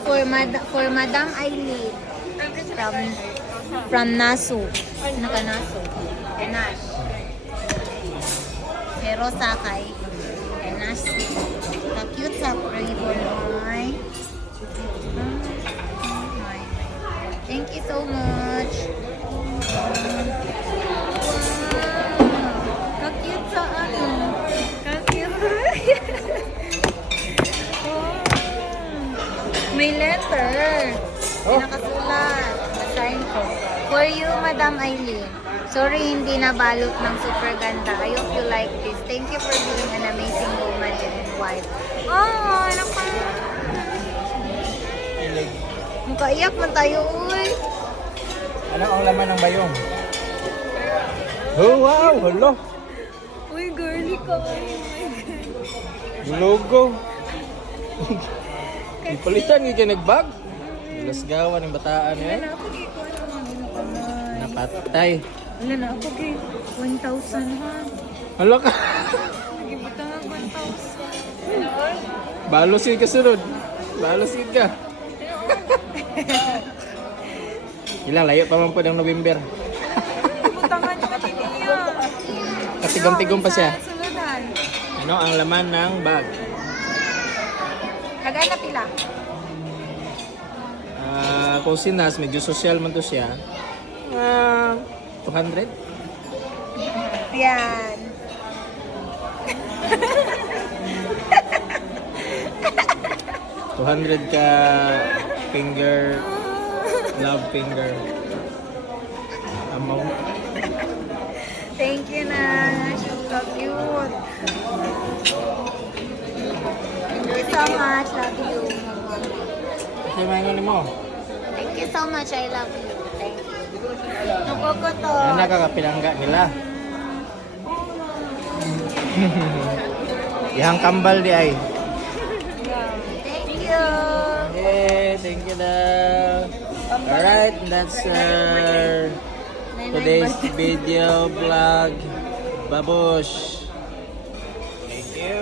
for Madam Eileen from Nasu. Naka Nasu. Nash. Pero sakay. Nash. Ka-cute sa ribbon. Ay. Thank you so much. Ka-cute sa ano. Ka-cute. May letter. Nakasulat. Basahin ko. For you, Madam Eileen. Sorry hindi nabalot ng super ganda. I hope you like this. Thank you for being an amazing woman and wife. Oh, naku. Mukaiyak man tayo, uy. Ano ang laman ng bayong? Oh, wow! Hello! Uy, girly ko. Logo! Palitan nga nagbag. Lasgawan ng bataan eh. Wala na ako kay Kuya naman. Napatay. Wala na ako kay 1,000 ha. Hala ka! Nagibutang ang 1,000. Balosin ka sunod. Balosin ka. Ilang layo pa man po ng November. Butangan niya kasi niya. Katigom-tigom pa siya. Suludan. Ano ang laman ng bag? Kagaya na pila. Kung sinas, medyo social man to siya. 200? Yan. $200 ka finger, love finger amount. Thank you, Nash. So cute. Thank you so much. Love you. Kasi mga mo. Thank you so much. I love you. Thank you. Nakukuto. Yan nakakapilangga nila. Yang kambal di ay. Thank you. Hey, thank you daw. Alright, that's today's video vlog. Babush. Thank you.